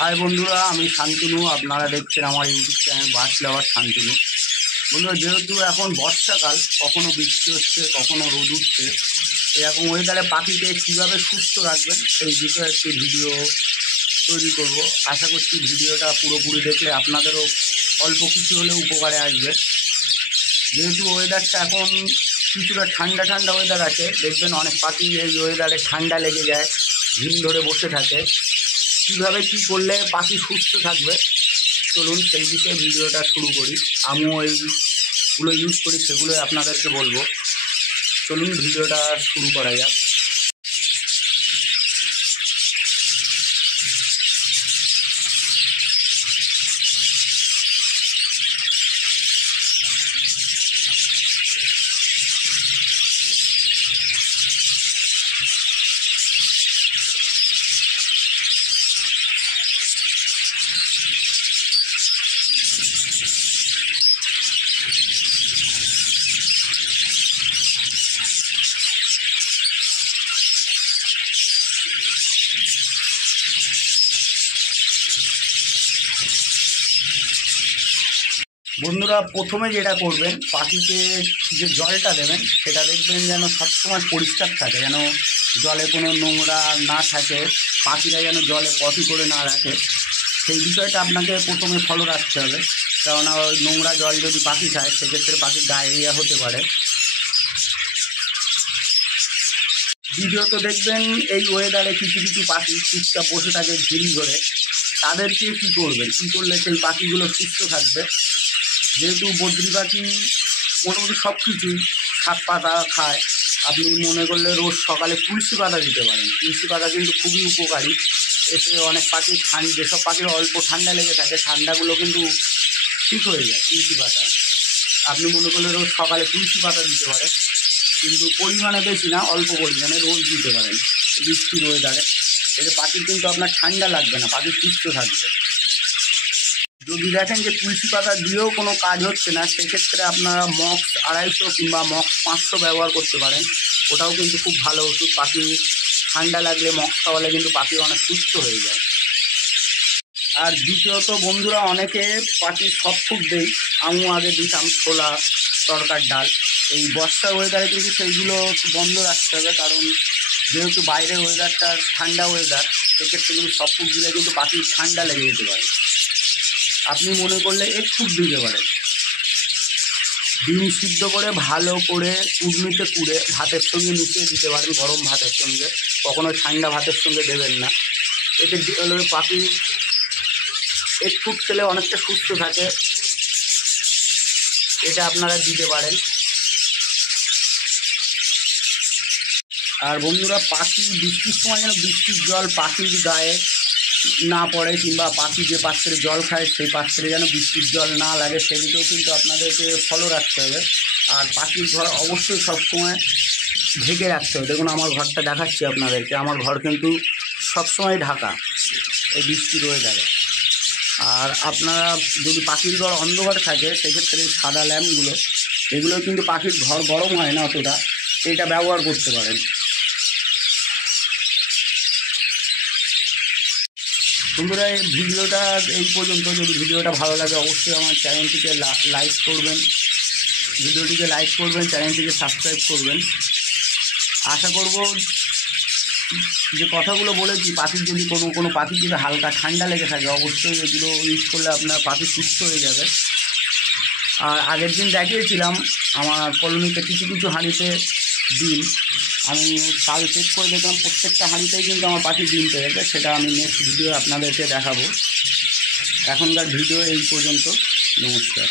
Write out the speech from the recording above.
High বন্ধুরা, আমি শান্তনু। আপনারা দেখছেন আমার ইউটিউব চ্যানেল বার্ড লাভার শান্তনু। বন্ধুরা, যেহেতু এখন বর্ষাকাল, কখনো বৃষ্টি হচ্ছে, কখনো রোদ উঠছে, এরকম ওয়েদারে পাখিকে কীভাবে সুস্থ রাখবেন সেই বিষয়ে একটি ভিডিও তৈরি করব। আশা করছি ভিডিওটা পুরোপুরি দেখলে আপনাদেরও অল্প কিছু হলেও উপকারে আসবে। যেহেতু ওয়েদারটা এখন কিছুটা ঠান্ডা ঠান্ডা ওয়েদার আছে, দেখবেন অনেক পাখি এই ওয়েদারে ঠান্ডা লেগে যায়, ঝিম ধরে বসে থাকে। কীভাবে কী করলে পাখি সুস্থ থাকবে, চলুন সেই বিষয়ে ভিডিওটা শুরু করি। আমিও এইগুলো ইউজ করি, সেগুলো আপনাদেরকে বলবো। চলুন ভিডিওটা শুরু করা যাক। বন্ধুরা, প্রথমে যেটা করবেন, পাখিকে যে জলটা দেবেন সেটা দেখবেন যেন সবসময় পরিষ্কার থাকে, যেন জলে কোনো নোংরা না থাকে, পাখিরা যেন জলে পটি করে না রাখে। সেই বিষয়টা আপনাকে প্রথমে ফলো রাখতে হবে, কেননা ওই নোংরা জল যদি পাখি খায় সেক্ষেত্রে পাখির ডায়রিয়া হতে পারে। দ্বিতীয়ত দেখবেন এই ওয়েদারে কিছু কিছু পাখি চুপচাপ বসে থাকে ঝিম ধরে, তাদেরকে কী করবেন, কী করলে সেই পাখিগুলো সুস্থ থাকবে। যেহেতু বদ্রি পাখি মোটামুটি সব কিছুই শাক পাতা খায়, আপনি মনে করলে রোজ সকালে তুলসী পাতা দিতে পারেন। তুলসী পাতা কিন্তু খুবই উপকারী। এতে অনেক পাখি যেসব পাখির অল্প ঠান্ডা লেগে থাকে, ঠান্ডাগুলো কিন্তু ঠিক হয়ে যায় তুলসী পাতা। আপনি মনে করলে রোজ সকালে তুলসী পাতা দিতে পারেন, কিন্তু পরিমাণে বেশি না, অল্প পরিমাণে রোজ দিতে পারেন বৃষ্টির ওয়েদারে। এতে পাখির কিন্তু আপনার ঠান্ডা লাগবে না, পাখি সুস্থ থাকবে। যদি দেখেন যে তুলসী পাতা দিয়েও কোনো কাজ হচ্ছে না, সেক্ষেত্রে আপনারা মক্স 250 কিংবা মক্স 500 ব্যবহার করতে পারেন। ওটাও কিন্তু খুব ভালো ওষুধ। পাখি ঠান্ডা লাগলে মক্স খাওয়ালে কিন্তু পাখি অনেক সুস্থ হয়ে যায়। আর দ্বিতীয়ত বন্ধুরা, অনেকে পাখি সব ফুড দেয়, আমিও আগে দিতাম ছোলা, তরকার ডাল। এই বর্ষার ওয়েদারে কিন্তু সেইগুলো বন্ধ রাখতে হবে, কারণ যেহেতু বাইরের ওয়েদারটা ঠান্ডা ওয়েদার, সেক্ষেত্রে কিন্তু সব ফুড দিলে কিন্তু পাখির ঠান্ডা লেগে যেতে পারে। আপনি মনে করলে একটু দিতে পারেন। ডিম সিদ্ধ করে ভালো করে কুড়মিতে কুড়ে ভাতের সঙ্গে মিশিয়ে দিতে পারেন, গরম ভাতের সঙ্গে। কখনো ঠান্ডা ভাতের সঙ্গে দেবেন না। এতে পাখি একটু খেলে অনেকটা সুস্থ থাকে, এটা আপনারা দিতে পারেন। আর বন্ধুরা, পাখি বৃষ্টির সময় যেন বৃষ্টির জল পাখির গায়ে না পড়ে, কিংবা পাখি যে পাত্রে জল খায় সেই পাত্রে যেন বৃষ্টির জল না লাগে, সেদিকেও কিন্তু আপনাদেরকে ফলো রাখতে হবে। আর পাখির ঘর অবশ্যই সবসময় ঢেকে রাখতে হবে। দেখুন আমার ঘরটা দেখাচ্ছি আপনাদেরকে, আমার ঘর কিন্তু সবসময় ঢাকা এই বৃষ্টির ওয়েদারে। আর আপনারা যদি পাখির ঘর অন্ধকার থাকে, সেক্ষেত্রে এই সাদা ল্যাম্পগুলো, এগুলো কিন্তু পাখির ঘর গরম হয় না অতটা, এটা ব্যবহার করতে পারেন। বন্ধুরা, এই ভিডিওটা এই পর্যন্ত। যদি ভিডিওটা ভালো লাগে অবশ্যই আমার চ্যানেলটিকে লাইক করবেন, ভিডিওটিকে লাইক করবেন, চ্যানেলটিকে সাবস্ক্রাইব করবেন। আশা করব যে কথাগুলো বলেছি, পাখির যদি কোনো পাখির যদি হালকা ঠান্ডা লেগে থাকে, অবশ্যই এগুলো ইউজ করলে আপনার পাখি সুস্থ হয়ে যাবে। আর আগের দিন দেখিয়েছিলাম আমার কলোনিতে কিছু কিছু হাঁড়িতে ডিম, আমি কাল চেক করে দেখলাম প্রত্যেকটা হাঁড়িতেই কিন্তু আমার পাখি ডিম পেয়েছে। সেটা আমি নেক্সট ভিডিও আপনাদেরকে দেখাবো। এখনকার ভিডিও এই পর্যন্ত। নমস্কার।